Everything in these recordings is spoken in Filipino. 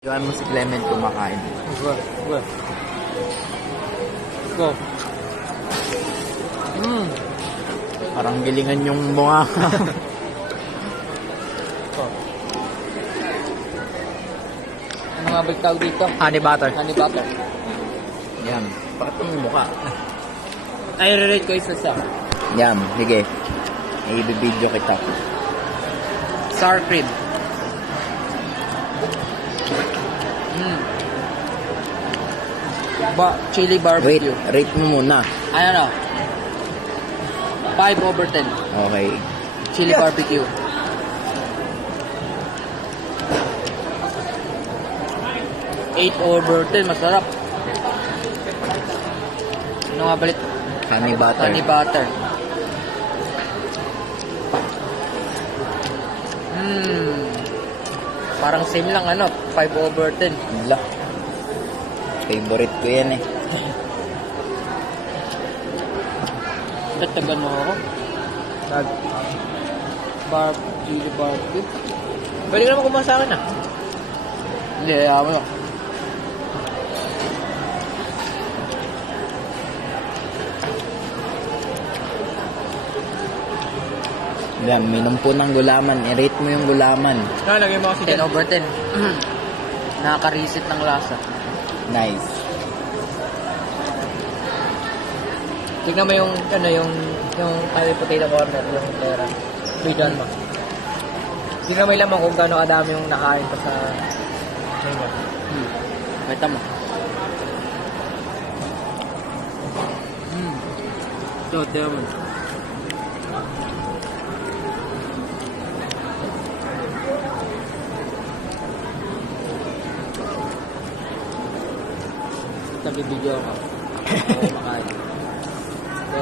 Gawin mo si Clement kumakain. Go. Go. Parang gilingan yung bunga. Go. Ano nga ba tawag dito? Honey butter. Honey butter. Yan. Bakit ang mukha? Ay, rate ko isa sa Yan. Sige. I-video kita. sour cream. Chili barbecue. Rate mo muna. Ano? 5/10. Okay. Chili barbecue. 8/10. Masarap. Ano nga balit? Honey butter. Honey butter. Parang same lang 5/10. Wala. Favorite ko yan eh. Tatagan mo ako. Chili barbecue. Pwede ka naman kumain sa akin Hindi, ayaw mo lang. Yan. Minom po ng gulaman. I-rate mo yung gulaman. Lagay mo kasi 10/10. Nakaka-reset ng lasa. Nice. Tingnan mo yung curry potato corner, yung pera. Bigyan mo. Tingnan mo yung laman kung gaano kadami yung nakain pa sa menu. Kita mo. So, tingnan mo. Nabibidyo ako. Ako kumakain. So,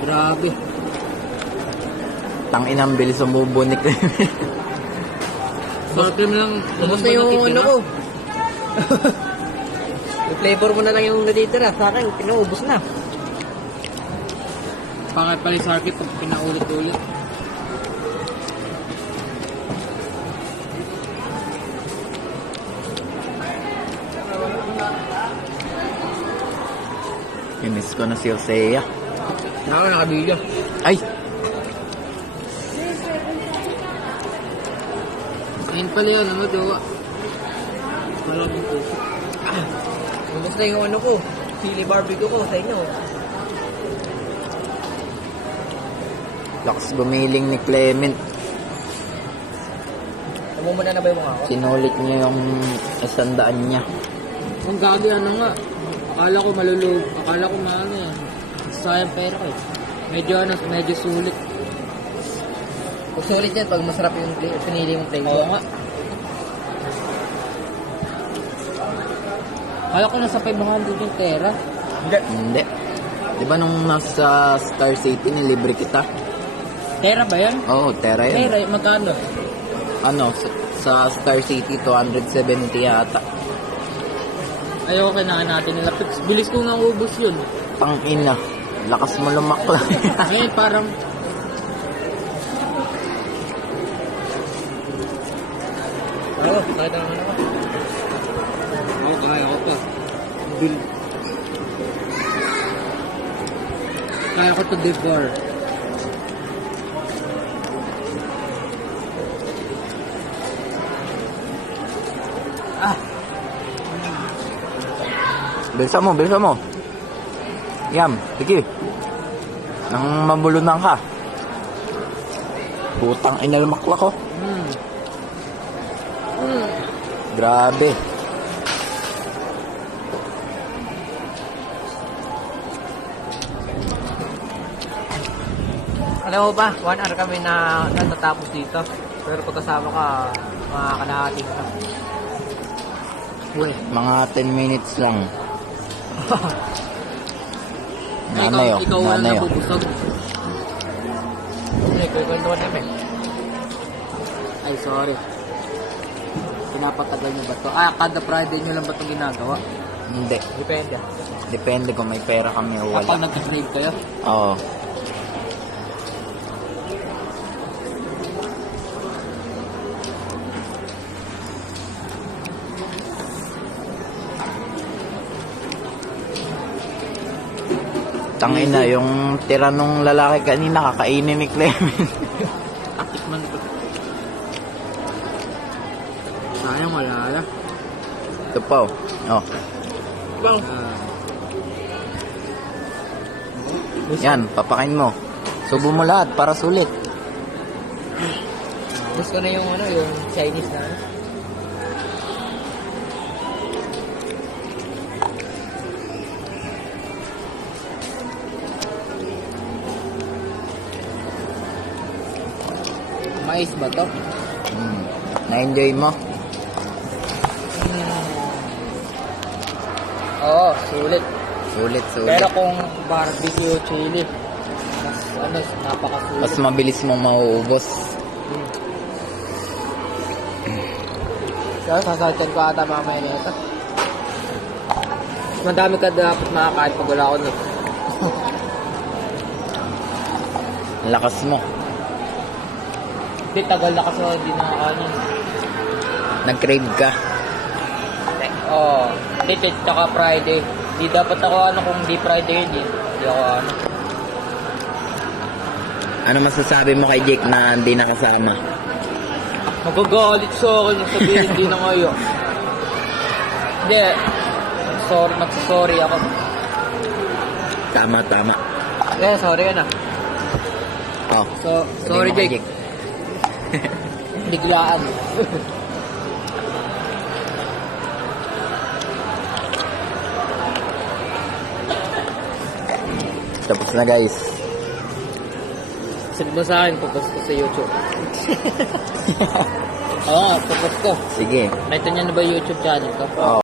grabe. Tanginang bilis umubo ni Clement. Sour cream lang. Ubus na yung ko. Yung flavor mo na lang yung natitira. Sa akin, pinaubos na. Bakit pala yung sour cream pag pinaulit-ulit? I-miss ko na si Osea. Nakabigyo. Ay! Ayun pala yun, jowa. Malaming po. Ubus na yung ko. Chili barbecue ko sa inyo. Lakas gumiling ni Clement. Namumuna na ba yung mga ako? Sinulit niya yung 100 niya. Kung gagi, nga. Akala ko malulog. Akala ko maano yan. Sayang pera ko medyo sulit. Kung sulit yan, pag masarap yung pinili mong flavor. Oo nga. Akala ko nasa 500 yung pera. Hindi. Di ba nung nasa Star City, nilibre kita? Pera ba yan? Oo, Tera yun. Pera, magkano? Sa Star City, 270 yata. Ayoko kailangan natin nila. Bilis ko nga ubos yun. Tangina. Lakas mo lumakla. Ngayon parang... Kahit naman ako. Oo, kaya ko pa. Kaya ko to devour. Bilisan mo. Yam, sige. Nang mabulunan ka. Putang ina, lumakla ko. Grabe. Alam mo ba, 1 hour kami na natatapos dito. Pero pagkasama ka, makakalahating ka. Uy. Mga 10 minutes lang. Nanay Ikaw wala nanay nabubusog. Hindi, kwentuhan namin. Ay, sorry. Pinapatagal nyo ba ito? Kada Friday nyo lang ba ito ginagawa? Hindi. Depende. Depende kung may pera kami o wala. Kapag nag-crave kayo? Oo. Tangina, yung tira nung lalaki kanina, kakainin ni Clement. Tikman ko. Sayang wala na. Ito pa, oh. Oh. Bang. Yan, papakain mo. Subo mo lahat para sulit. Gusto ko na yung ano, yung Chinese na. Mais ba to? Na-enjoy mo? Oo, sulit. Sulit. Pero kung barbecue chili, mas ano, napakasulit. Mas mabilis mong mauubos. Kaya sasakyan ko ata mamaya nito. Madami ka dapat makakain pag wala ako nito. Ang lakas mo. Hindi, tagal na kasi hindi nakakain. Nag-crave ka. Oo. Hindi, tsaka Friday. Di dapat ako ano kung di Friday hindi. Hindi ako ano. Ano masasabi mo kay Jake na hindi nakasama? Magagalit sa akin yung sabihin hindi na ngayon. Hindi. Sorry, magsasorry ako. Tama. Eh, sorry ka na. Oh. So, sabihin sorry mo kay Jake. Biglaan. Tapos na guys. Send mo sa akin, popost ko sa YouTube. Oo, popost ko. Sige. Nakita niya na ba YouTube channel ko? Oh.